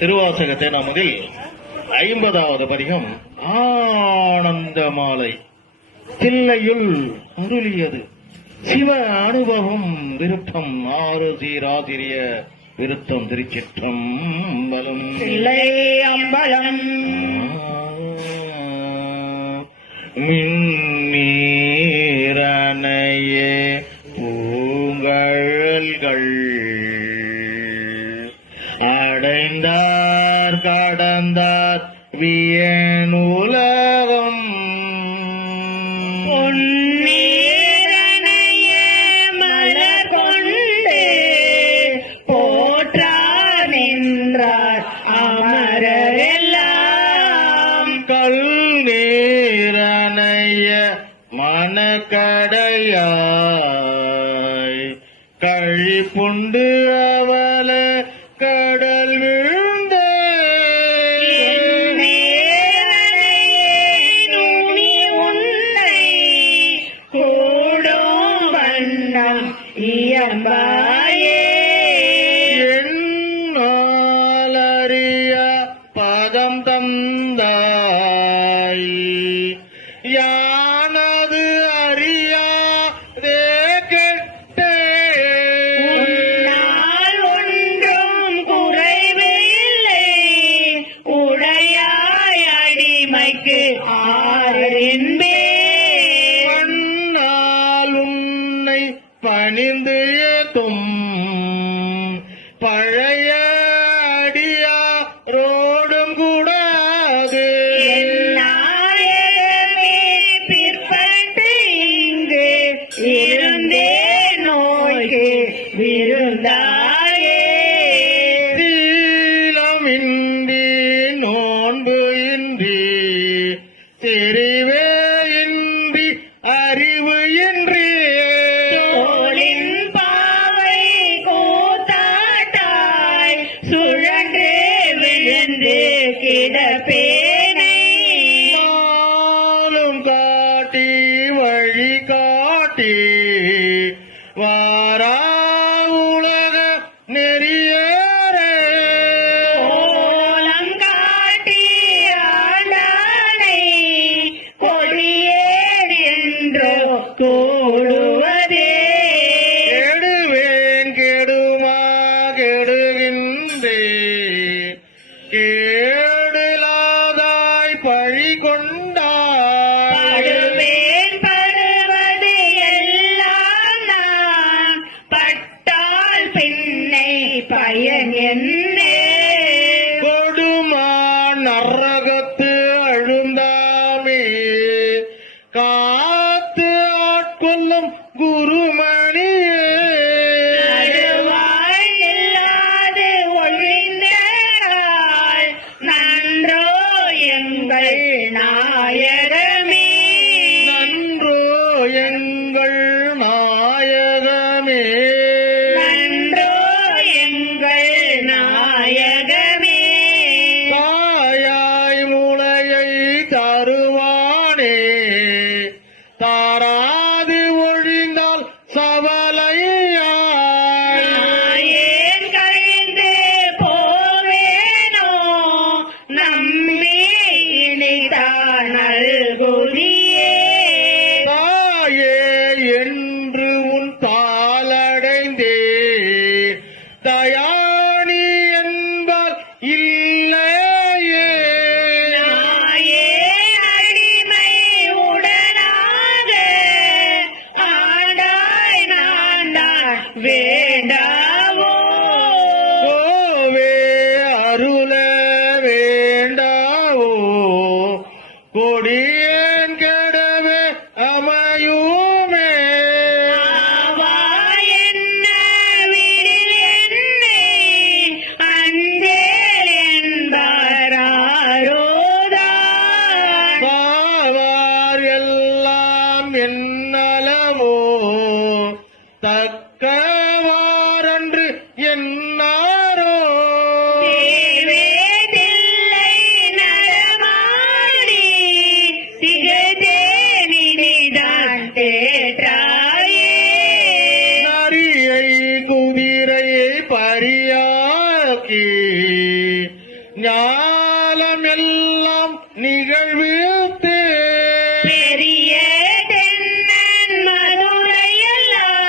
திருவாசகத்தை நாமதில் 50வது பதிகம் ஆனந்த மாலை. தில்லையுள் அருளியது சிவ அனுபவம் விருப்பம் ஆறு சீராசிரிய விருத்தம் திருச்சிற்றம்பலம் தில்லை அம்பலம் மின்னீரணையே பூங்கழல்கள் அடைந்தார் கடந்தார் வியனுலகம் பொன்னீரணைய மலர் கொண்டு போற்றார் நின்றார் அமரரெல்லாம் கல் நீரணைய மனக்கடையாய் கழிப்புண்டு அவல கடல் விழுந்த நுனி உன்னை கூடும் வண்ணம் இயம்பாயே என்னாலறிய பதம் தந்தாய் யானது அறியாதே கெட்டேன் உன்னால் ஒன்றும் குறைவு இல்லை உடையாய் அடிமைக்கு ஆரென்பே கண்ணால் உன்னை பணிந்து ஏத்தும் பழைய அடியாரோடும் கூடாது நாயகமே பிற்பட்டு இங்கு இருந்தே நோய்க்கு விருந்தாயே சீலமின்றி நோன்பு இன்றி தெரிவே இன்றி அறிவு இன்றி தோளின் பாவை கூத்தாட்டாய் சுழன்று விழுந்து கிடப்பேனை நாளும் காட்டி வழி காட்டி வாரா உலக நெறியரே கோலம் காட்டி ஆண்டானை கொடியேர் என்றோ தோடுவதே கெடுவேன் கெடுமா கெடுகின்றே கேடுலாதாய் பழி கொண்டாய் படுவேன் படுவது எல்லாம் நான் பட்டால் பின்னை பயன் என்னே கொடுமா நரகத்து அழுந்தாமே காத்து ஆட்கொள்ளும் குருமணியே நடுவாய் இல்லாது ஒழிந்தாள் நன்றோ எங்கள் நாயகமே நன்றோ எங்கள் நாயகமே நன்றோ எங்கள் நாயகமே தாயாய் முளையை தருவானே தாராது ஒழிந்தால் சவலையாய் நாயேன் கழிந்து போவேனோ நம்மே இனிதான் நல்குதியே தாயே என்று உன் தாளடைந்தே தயானி என்பால் இல்லையே நாயே அடிமை உடனாக ஆண்டாய் நான்தான் வேண்டாவோ கோவே அருள வேண்டாவோ கொடியேன் கெடவே அமையுமே ஆவா என்ன விடில் என்னை அஞ்சேல் என்பாரோதான் பாவார் எல்லாம் என்னளவோ தக்கவாரன்று என்னாரோ தேவேதில்லை நடமாடி திகழ்தேனிதான் தேற்றாயே நரியை குதிரையை பரியாக்கி ஞாலம் எல்லாம் நிகழ்வித்து பெரிய தென்னன் மதுரையெல்லாம்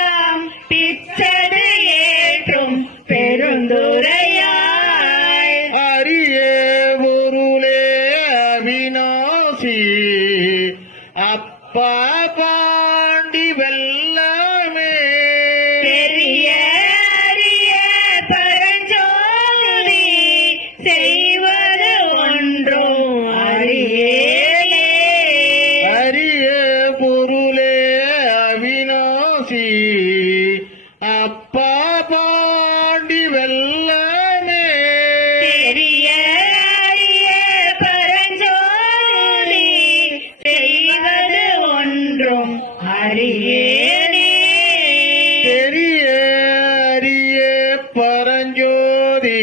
பிச்சது ஏற்றும் பெருந்துரையாய் அரிய பொருளே அவிநாசி அப்பா பாண்டி வெல்லமே பெரிய அரிய பரஞ்சோதி செய்வது ஒன்றும் அறியேனே. அரிய பொருளே அவிநாசி அப்பா பாண்டி வெல்லமே பெரிய அரிய பரஞ்சோதி செய்வது ஒன்றும் அறியேனே. பெரிய அரிய பரஞ்சோதி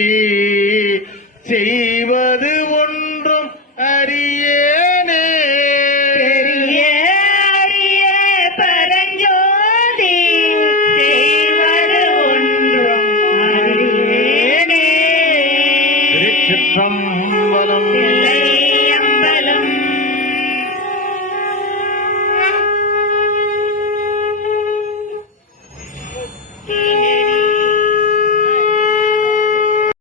செய்வது ஒன்றும் அறியேனே பெரிய அரிய பரஞ்சோதி செய்வது ஒன்றும் அறியேனே. திருச்சிற்றம்பலம்.